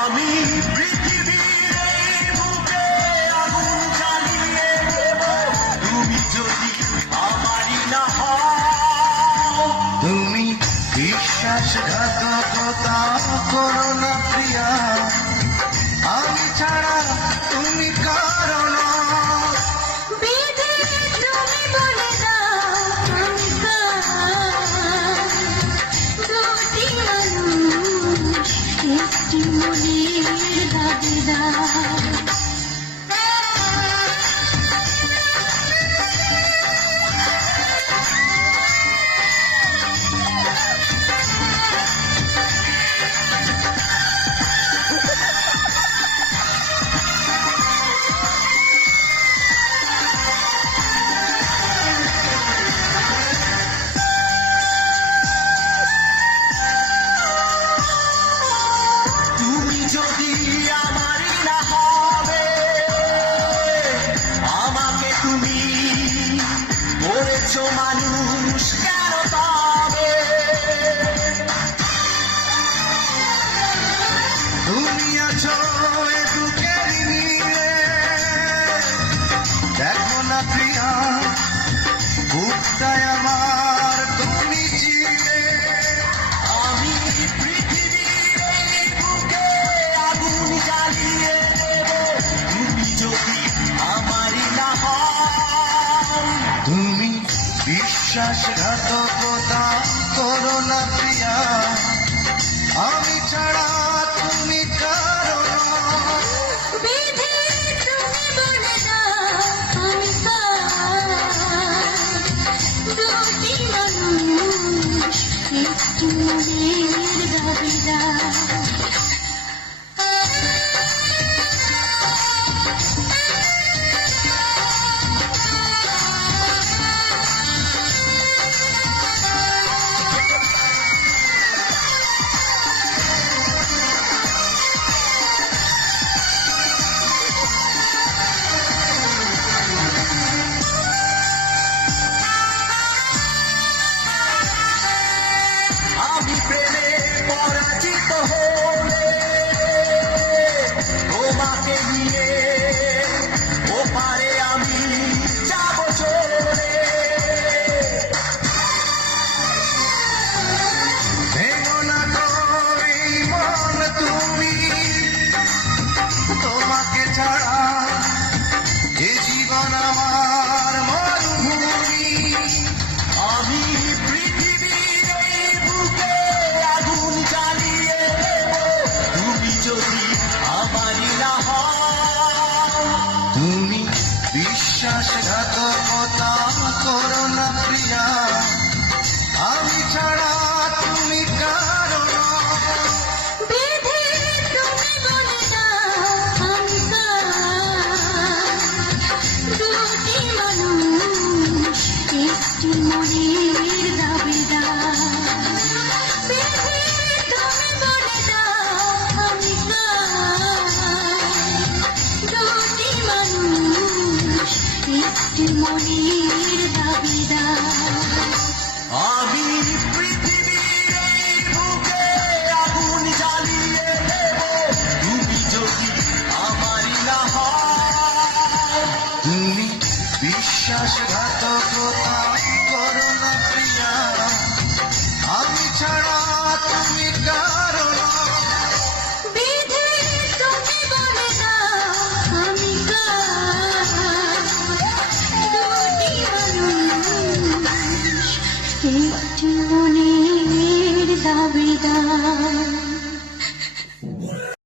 আমি পৃথিবীর এই বুকে আগুন জ্বালিয়ে দেব, তুমি যদি আমারই না হও। তুমি বিশ্বাসঘাতকতা করো না প্রিয়া, আমি ছাড়া তুমি কারো না। যদি আমারই না হবে, আমাকে তুমি করেছো মানুষ কেন তবে? তুমি আছো এ বুকের নিয়ে, দেখো না প্রিয়া বুকটায় আমার তুমি চিনে। আমি পৃথিবীর এই বুকে আগুন জ্বালিয়ে দেব, তুমি যদি আমারই না হও। তুমি বিশ্বাসঘাতকতা করো না প্রিয়া, আমি ছাড়া তুমি কারো না। আমি প্রেমে পরাজিত হলে তোমাকে নিয়ে ওপারে আমি যাব চলে। ভেঙো না গো এই মন তুমি, তোমাকে ছাড়া এ জীবন আমার মরুভূমি। আমি পৃথিবীর এই বুকে আগুন জ্বালিয়ে দেব, তুমি যদি আমারই না হও। তুমি বিশ্বাসঘাতকতা করো না প্রিয়া, আমি ছাড়া তুমি কারো না। আমি পৃথিবীর এই বুকে আগুন জ্বালিয়ে দেব, তুমি যদি আমারই না হও। তুমি বিশ্বাসঘাতকতা করো না প্রিয়া, আমি ছাড়া তুমি কারো না। একটি মনের দাবি বিদায়